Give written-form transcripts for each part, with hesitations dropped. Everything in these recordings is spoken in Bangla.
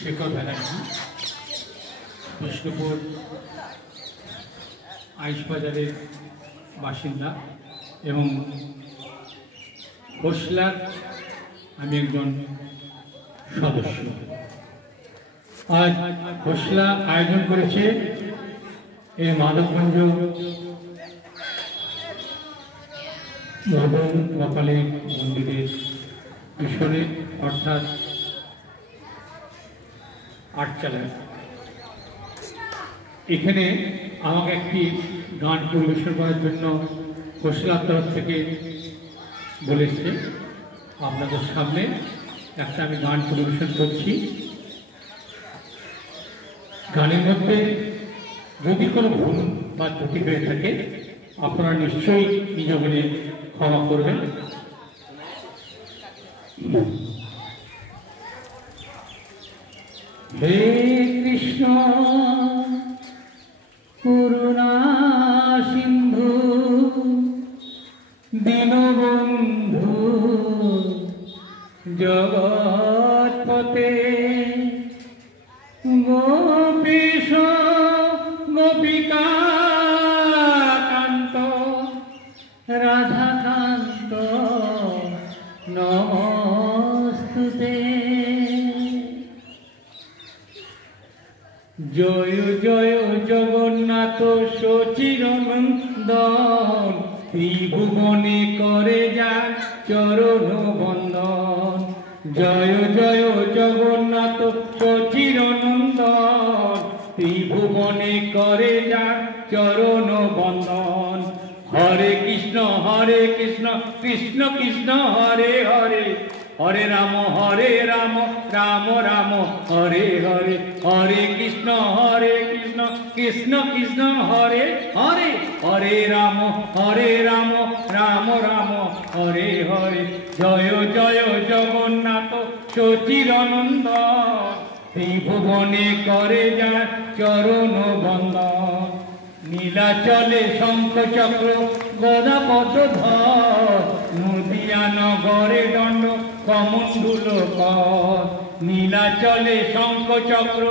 শেখর ব্যানার্জি, বিষ্ণুপুর আইসবাজারের বাসিন্দা এবং খোসলার আমি একজন সদস্য। আজ খোসলা আয়োজন করেছে এই মাধবগঞ্জ মদন গোপালের মন্দিরের পিছনে, অর্থাৎ আটচালায়। এখানে আমাকে একটি গান পরিবেশন করার জন্য খোসলার তরফ থেকে বলেছে, আপনাদের সামনে একটা আমি গান পরিবেশন করছি। গানের মধ্যে যদি কোনো ভুল বা ত্রুটি হয়ে থাকে আপনারা নিশ্চয়ই নিজ মনে ক্ষমা করবেন। হে কৃষ্ণ করুণা সিন্ধু দীনবন্ধু জগৎপতে গোপীশ গোপিকা কান্ত রাধাকান্ত নমস্তুতে। জয় জয় জগন্নাথ সচিরনন্দন, ত্রিভুবনে করে যান চরণ বন্দন। জয় জয় জগন্নাথ সচিরনন্দন, ত্রিভুবনে করে যান চরণ বন্দন। হরে কৃষ্ণ কৃষ্ণ কৃষ্ণ হরে হরে, হরে রাম রাম রাম হরে হরে। হরে কৃষ্ণ কৃষ্ণ কৃষ্ণ হরে হরে, হরে রাম রাম রাম হরে হরে। জয় জয় জগন্নাথ সচিরনন্দন, ত্রিভুবনে করে যায় চরণ বন্দন। নীলাচলে শঙ্খ চক্র গদা পদ্মধর, নদিয়া নগরে দণ্ড কমণ্ডুল কর। নীলাচলে শঙ্খ চক্র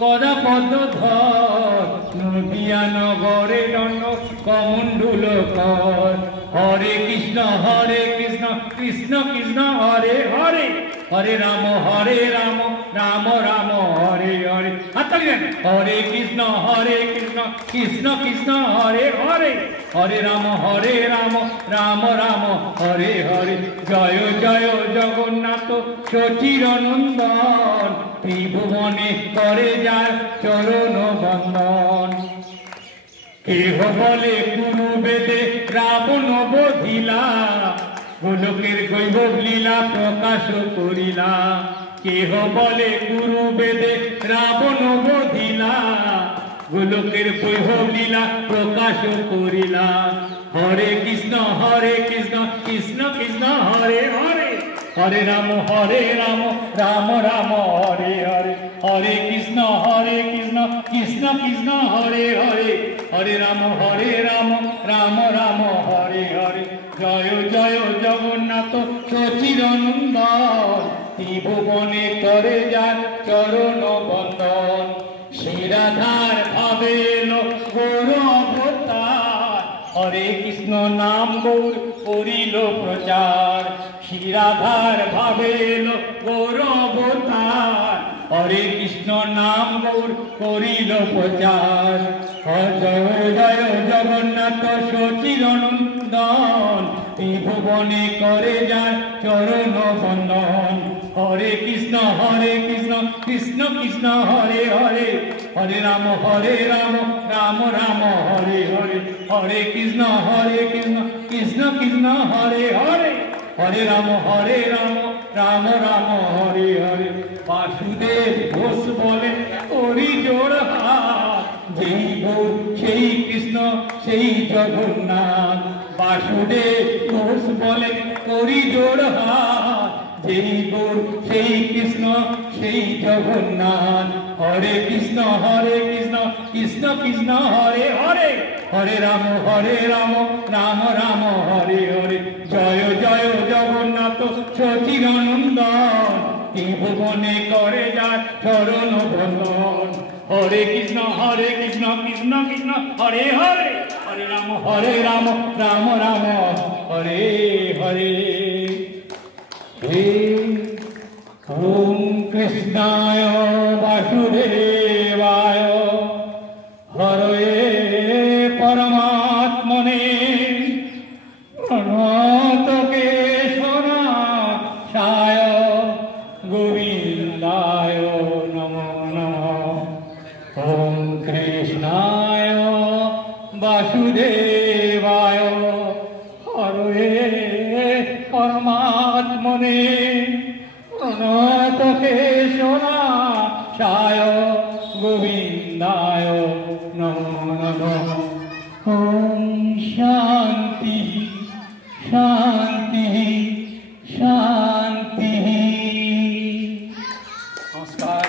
গদা পদ্মধর, নদিয়া নগরে দণ্ড কমণ্ডুল কর। হরে কৃষ্ণ কৃষ্ণ কৃষ্ণ হরে হরে, হরে রাম রাম রাম হরে হরে। হরে কৃষ্ণ কৃষ্ণ কৃষ্ণ হরে হরে, হরে রাম রাম রাম হরে হরে। জয় জয় জগন্নাথ সচিরনন্দন, ত্রিভুবনে করে যায় চরণ বন্দন। কেহ বলে কুরু বেদে রাবণ বধিলা, গোলকের গৈভব লীলা প্রকাশ করিলা। কেহ বলে গুরু বেদে রাবণ বধিলা, গোলকের বৈভব লীলা প্রকাশ করিলা। হরে কৃষ্ণ কৃষ্ণ কৃষ্ণ হরে হরে, হরে রাম রাম রাম হরে হরে। হরে কৃষ্ণ কৃষ্ণ কৃষ্ণ হরে হরে, হরে রাম রাম রাম হরে হরে। জয় জয় জগন্নাথ সচিরনন্দন, ত্রিভুবনে করে যান চরণ বন্দন। শিরাধার ভাবে গৌর অবতার, হরে কৃষ্ণ নাম গৌর করিল প্রচার। শিরাধার ভাবে গৌর অবতার, হরে কৃষ্ণ নাম গৌর করিল প্রচার। জয় জয় জগন্নাথ সচিরনন্দন, ত্রিভুবনে করে যান চরণ বন্দন। হরে কৃষ্ণ কৃষ্ণ কৃষ্ণ হরে হরে, হরে রাম রাম রাম হরে হরে। হরে কৃষ্ণ কৃষ্ণ কৃষ্ণ হরে হরে, হরে রাম রাম রাম হরে হরে। বাসুদেব ঘোষ বলে করি জোড় হাত, যেই গৌর সেই কৃষ্ণ সেই জগন্নাথ। বাসুদেব ঘোষ বলে করি জোড় হাত, যেই গৌর সেই কৃষ্ণ সেই জগন্নাথ। হরে কৃষ্ণ কৃষ্ণ কৃষ্ণ হরে হরে, হরে রাম রাম রাম হরে হরে। জয় জয় জগন্নাথ সচিরনন্দন, ত্রিভুবনে করে যায় চরণ বন্দন। হরে কৃষ্ণ কৃষ্ণ কৃষ্ণ হরে হরে, হরে রাম রাম রাম হরে হরে। ওম কৃষ্ণায় বাসুদেবায় হরে পরমাত্মনে প্রণত কেশনাশায় গোবিন্দায় নমো নমঃ। ওম কৃষ্ণায় বাসুদেবায় হরে পরমাত্মনে প্রণত কেশনাশায় গোবিন্দায় নমো নমঃ। ওম শান্তি শান্তি শান্তি। নমস্কার।